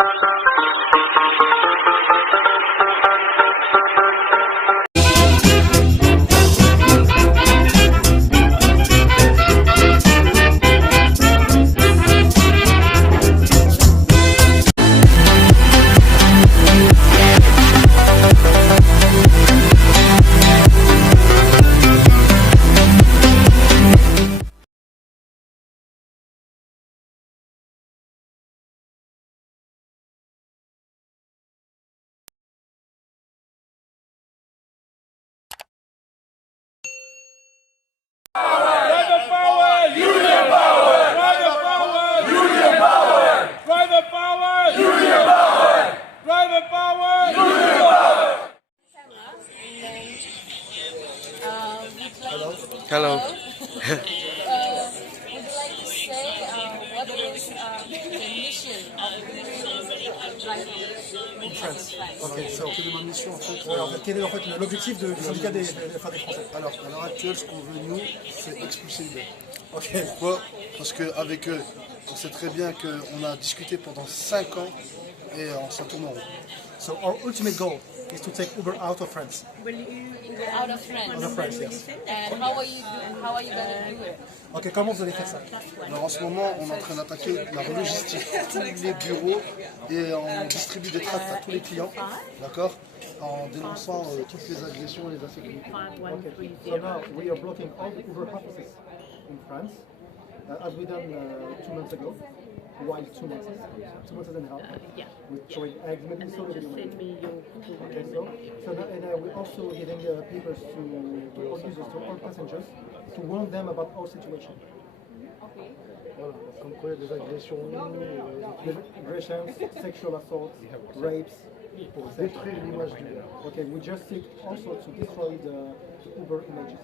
Private power, union power. Private power, union power. Private power, union power. Private power, union power. Hello. Would you like to say what is the mission of France. Ok, quelle est ma mission en fait, quel est en fait l'objectif du syndicat des Français? Alors, à l'heure actuelle, ce qu'on veut nous, c'est expulser Uber. Ok. Pourquoi? Parce qu'avec eux, on sait très bien qu'on a discuté pendant 5 ans et on s'en tourne en rond. So our ultimate goal is to take Uber out of France. out of France? Out of France, yes. And how are you going to do it? Ok, comment vous allez faire ça? Alors en ce moment, on est en train d'attaquer la logistique, tous les bureaux et on distribue des tracts à tous les clients, d'accord, en dénonçant toutes les agressions et les insécurités. Okay. So now we are blocking all the Uber offices in France, as we done 2 months ago. Why 2 months? 2 months and a half. Yeah. With throwing eggs, maybe And so then just send me your Okay, so now, and we're also giving papers to all users, to all passengers, to warn them about our situation. Voilà, comme quoi il y a des agressions, Aggressions, sexual assaults, rapes, pour détruire l'image du Uber. Okay, we just seek also to destroy the Uber images.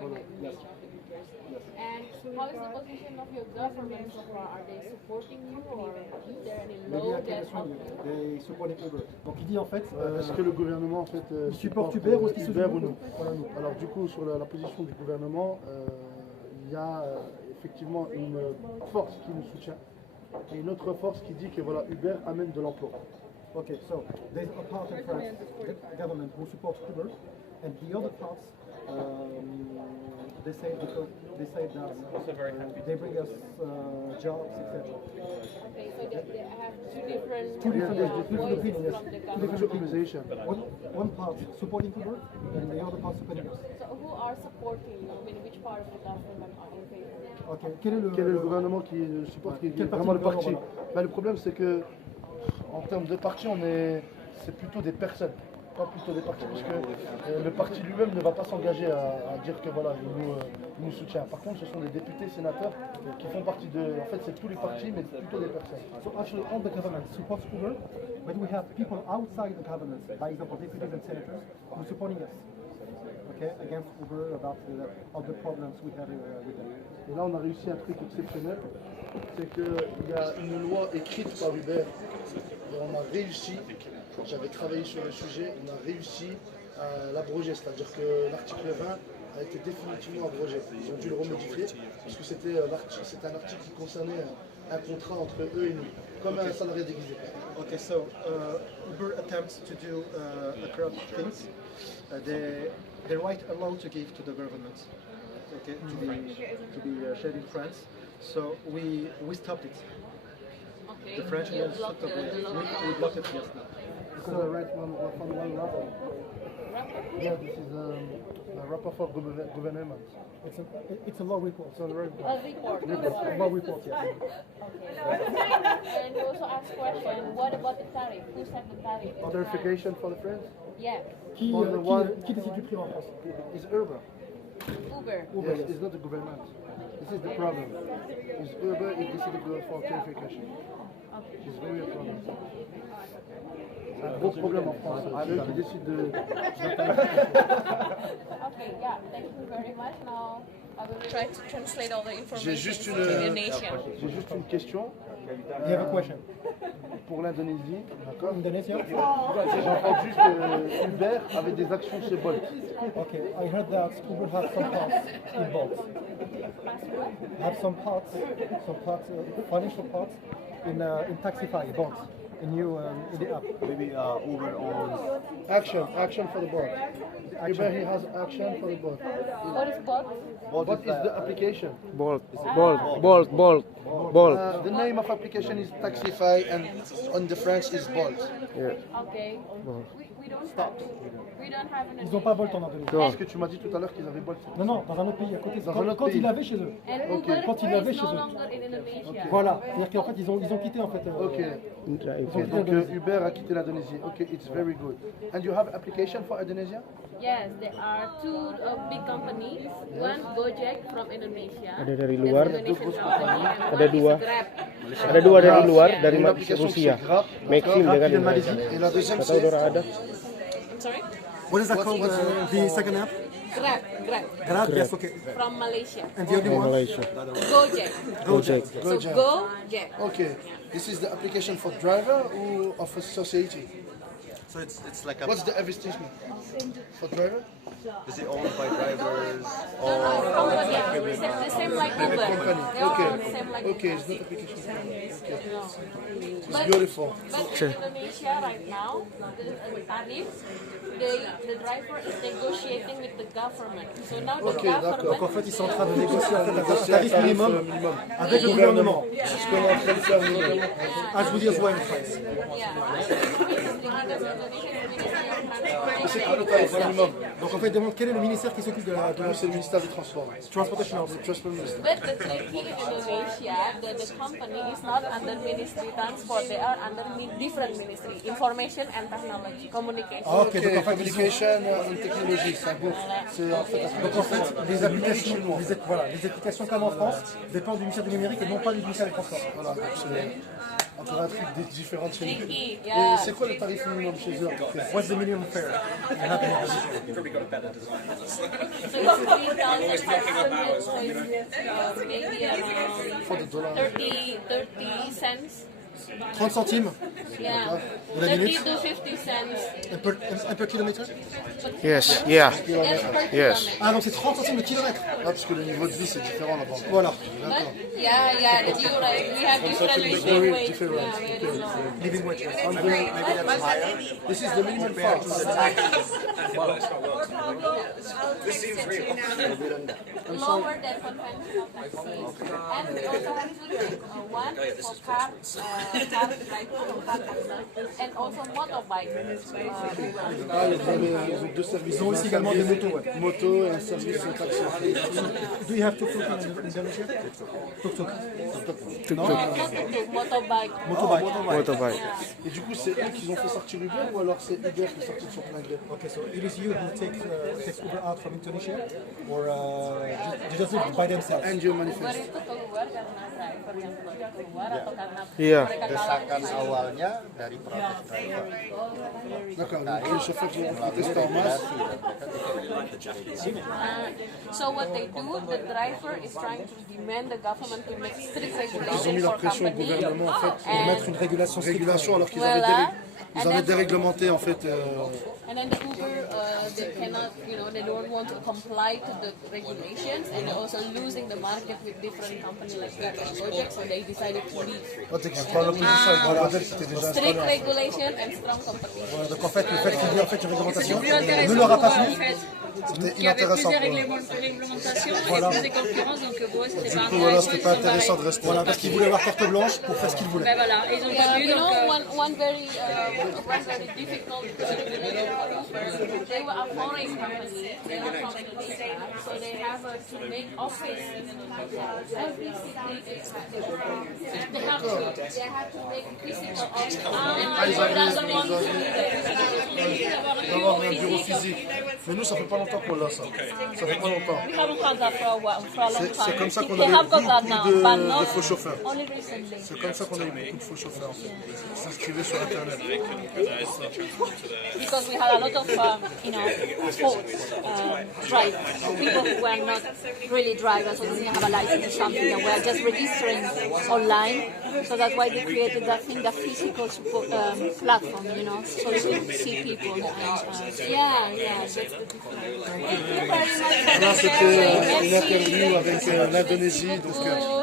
Voilà. Yes. And how is the position of your government so far? Are they supporting you or is there any Maybe law I can that explain helps you. They support Uber. Donc il dit en fait, Est-ce que le gouvernement en fait supporte Uber ou est-ce qu'il Uber supporte ou non? Voilà, nous. Alors du coup sur la position du gouvernement, il y a effectivement une force qui nous soutient et une autre force qui dit que voilà Uber amène de l'emploi. Okay, so there's a part in France, the government who supports Uber, and the other parts, they say that they bring us jobs, etc. Okay, so they have two different Two different voices opinions, from the two government. different Organization. One part supporting Uber, and the other part supporting us. So who are supporting you? I mean, which part of the government are in favor? Okay, quel est Quel est le gouvernement qui supporte, qui est Quel parti vraiment le du parti? gouvernement, Le problème c'est que en termes de parti, c'est plutôt des personnes, pas plutôt des partis, parce que le parti lui-même ne va pas s'engager à dire que voilà, il nous soutient. Par contre, ce sont des députés, sénateurs qui font partie de. En fait, c'est tous les partis, mais plutôt des personnes. So actually, all the government supports Uber, but we have people outside the government, by example, deputies and senators, who are supporting us. Okay, against Uber about all the problems we have with them. Et là, on a réussi un truc exceptionnel, c'est qu'il y a une loi écrite par Uber, et on a réussi, j'avais travaillé sur le sujet, on a réussi à l'abroger, c'est-à-dire que l'article 20 a été définitivement abrogé. Ils ont dû le remodifier, parce que c'était un article qui concernait un contrat entre eux et nous, comme un salarié déguisé. Okay, so Uber attempts to do a corrupt things. The right allowed to give to the government, okay, to be shared in France. So we stopped it. Okay, The French you laws blocked stopped the it. law. We blocked it, yes. Because I read from one rapper. Yeah, this is a rapper for government. It's a law report. It's on the report. A report. A law report, yes. And you also asked question, what about the tariff? Who set the tariff? Clarification for the friends? Yeah, Qui décide du prix en France? It's Uber. Uber. Yes, it's not the government. This is the problem. It's Uber, it decided to go for clarification. It's very a problem. C'est un gros problème en France. C'est eux qui décident de... Okay, yeah, thank you very much. Now I will try to translate all the information J'ai juste into Indonesian. une question You have a question? pour l'Indonésie. D'accord. Indonesia? J'ai entendu que Uber avait des actions chez Bolt. Okay, I heard that Uber has some parts in Bolt. Have some parts, financial parts in Taxify, Bolt, in the app. Maybe Uber owns. Action for the Bolt. Uber he has action for the Bolt. What is bot? What is the application? Bolt. The name of application is Taxify and on the French is Bolt. Okay. We don't have. We don't have an. Ils n'ont pas Bolt en Indonésie. Parce que tu m'as dit tout à l'heure qu'ils avaient Bolt. Non, non, dans un autre pays à côté. Dans Quand, un autre quand pays. ils l'avaient chez eux. And Uber Quand ils l'avaient is chez no eux. longer in Indonesia. Voilà, c'est-à-dire qu'en fait ils ont quitté en fait. Ok. Ok, donc Uber a quitté l'Indonésie. Ok, it's very good. And you have application for Indonesia? Yes, there are two big companies. One Gojek from Indonesia. Ada dari That's luar. Indonesian company, and Ada one dua. is Grab. Ada dua dari luar, Yeah. dari Une application qui Rusia. c'est Grab. Maxim dengan Et Indonesia. la deuxième Nggak tahu c'est orang ada. Sorry? What is that called? The second app? Grab. Grab. Yes, okay. From Malaysia. And the other one? Malaysia. Gojek. Gojek. So Gojek. Okay. This is the application for driver or of a society? So it's like a. What's the investigation for driver? Is it owned by drivers No, company. The same like Uber. Company. They all Okay. own the same like Okay, Uber. it's not application. No. It's beautiful. But in Indonesia right now, the tarif, the driver is negotiating with the government. So now the Okay, d'accord. Donc en government. fait ils sont en train de négocier en fait un C'est un tarif minimum avec le gouvernement. C'est ce qu'on est en train de faire nous. As we as well in France. Yeah. Because Indonesia is the biggest Mais c'est quoi le tarif minimum? Donc en fait ils demandent quel est le ministère qui s'occupe de la C'est le ministère des Transports. transportation. Transport Minister. But the tricky in Indonesia, the company is not under Ministry Transport. They are under different ministry, Information and Technology, Communication. Ah, ok, donc Okay, en fait, communication and technology, c'est un groupe. C'est en fait donc en fait les applications, les applications comme en France dépendent du ministère du numérique et non pas du ministère des Transports. voilà, donc c'est encore un truc différent chez nous. Tricky, Et yeah. c'est quoi le tarif minimum chez eux? What's the minimum fare? You have in Indonesia. So 3,500 maybe around For the dollar. 30 cents. 30 centimes Yeah. la 30 minute? to 50 cents. Un peu kilomètre? Yes, yeah. Yes, per Yes. kilometer. Ah donc c'est 30 centimes le kilomètre. Ah, parce que le niveau de vie c'est différent là-bas. Voilà. But yeah, the euro, we have different living wage. Yeah, very low. Living wage. This is the minimum fare. Lower than conventional taxis. And we also have two, one for car and also motorbike. Ah, ils ont deux services. Ils ont aussi également des motos, ouais. Moto et un service taxi. Do you have tuk-tuk in Indonesia? Tuk-tuk. Motorbike. Motorbike. Motorbike. Et du coup, c'est eux qui ont fait sortir Uber ou alors c'est Uber qui est sorti de son plein gré? Okay, so it is you who takes Uber out from Indonesia, or they just do it by themselves? And your Uber manifest. itu keluar karena driver yang keluar atau karena Iya. mereka Desakan awalnya dari protes driver. D'accord, donc les chauffeurs qui ont protesté en masse. So what they do, the driver is trying to demand the government to make strict Ils ont mis regulations la for pression au company. gouvernement en fait Pour mettre une régulation stricte. régulation alors qu'ils Voilà. avaient, avaient déréglementé en fait. And then the Uber, they cannot, they don't want to comply to the regulations, and they're also losing the market with different companies like Uber and Gojek, so they decided to leave. Quand l'opposition avec Gojek c'était déjà Strict installé. regulation and strong competition. Voilà, donc en fait, le fait qu'il y ait en fait une réglementation ne leur a pas plu. C'était Il y avait plus inintéressant de pour eux. réglementation, il y avait plus de concurrence, donc pour eux c'était pas Voilà, c'était pas intéressant de rester. Voilà, parce qu'ils voulaient avoir carte blanche pour faire ce qu'ils voulaient. Ben voilà, ils ont pas vu, You donc know, one very difficult regulation for Uber. They were a foreign company. They are from Indonesia, so they have to make office in Indonesia. Every city they have to make physical office. D'avoir un bureau physique. Mais nous, ça fait pas longtemps qu'on l'a ça. Ça fait pas longtemps. We haven't had that for a while, for a long time. C'est comme ça qu'on They avait have got that now, beaucoup but de not faux chauffeurs. only recently. C'est comme ça qu'on a eu beaucoup de faux chauffeurs en fait. Ils s'inscrivaient sur internet. Because we had a lot of, sports drivers, people who were not really drivers, who didn't have a license or something, and were just registering online. So that's why they created that thing, the physical support, platform, so you can see people. And, yeah, that's the difference. Thank you very much for Là, the c'était sharing. une interview avec l'Indonésie. Donc,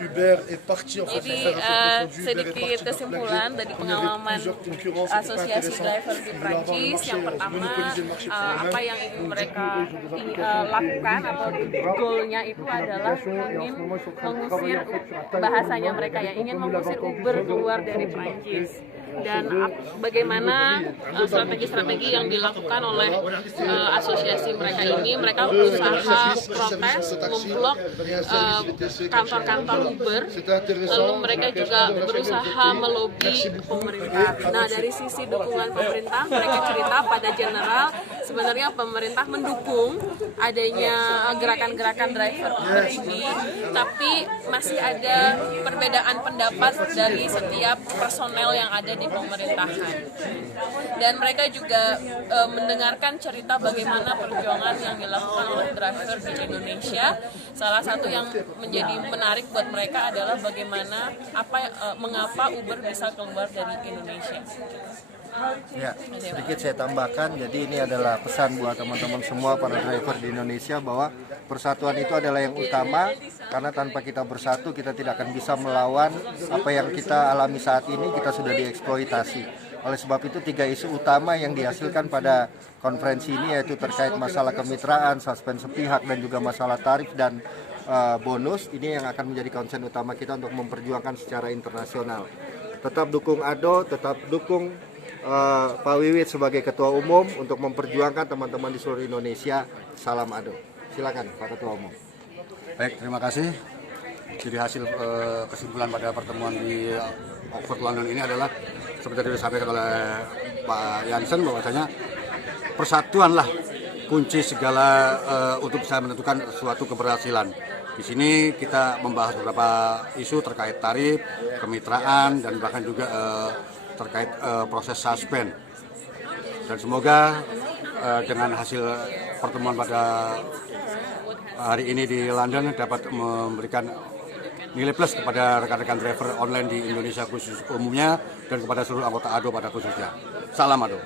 Uber est parti en fait pour Jadi faire un peu de confondu. Uber est sedikit parti dans kesimpulan plein dari gré. On avait pengalaman plusieurs concurrences, c'était pas asosiasi intéressant. driver di On voulait avoir le Prancis. marché, Yang pertama, monopoliser le marché pour apa eux-mêmes. yang ingin Donc, mereka du coup, eux, ils ont des applications lakukan atau goalnya itu adalah application, et en ingin ce moment, ils sont en train de travailler, mengusir en fait, sur un taille bahasanya minimum. mereka ya, ingin Comme nous mengusir l'avons Uber entendu, keluar dari c'est Prancis. Dan bagaimana strategi-strategi yang dilakukan oleh asosiasi mereka ini, mereka berusaha protes, memblok kantor-kantor Uber, lalu mereka juga berusaha melobi pemerintah. Nah, dari sisi dukungan pemerintah, mereka cerita pada general sebenarnya pemerintah mendukung adanya gerakan-gerakan driver Uber ini, tapi masih ada perbedaan pendapat dari setiap personel yang ada di pemerintahan. Dan mereka juga mendengarkan cerita bagaimana perjuangan yang dilakukan oleh driver di Indonesia. Salah satu yang menjadi menarik buat mereka adalah bagaimana mengapa Uber bisa keluar dari Indonesia. Ya, sedikit saya tambahkan. Jadi ini adalah pesan buat teman-teman semua para driver di Indonesia bahwa persatuan itu adalah yang utama, karena tanpa kita bersatu kita tidak akan bisa melawan apa yang kita alami saat ini. Kita sudah dieksploitasi. Oleh sebab itu 3 isu utama yang dihasilkan pada konferensi ini yaitu terkait masalah kemitraan, suspend sepihak, dan juga masalah tarif dan bonus. Ini yang akan menjadi concern utama kita untuk memperjuangkan secara internasional. Tetap dukung ADO, tetap dukung Pak Wiwit sebagai Ketua Umum untuk memperjuangkan teman-teman di seluruh Indonesia. Salam ADO. Silakan Pak Ketua Umum. Baik, terima kasih. Jadi hasil kesimpulan pada pertemuan di Oxford London ini adalah seperti yang disampaikan oleh Pak Jansen, bahwasanya persatuanlah kunci segala untuk bisa menentukan suatu keberhasilan. Di sini kita membahas beberapa isu terkait tarif, kemitraan, dan bahkan juga terkait proses suspend. Dan semoga dengan hasil pertemuan pada hari ini di London dapat memberikan nilai plus kepada rekan-rekan driver online di Indonesia khusus umumnya dan kepada seluruh anggota ADO pada khususnya. Salam ADO.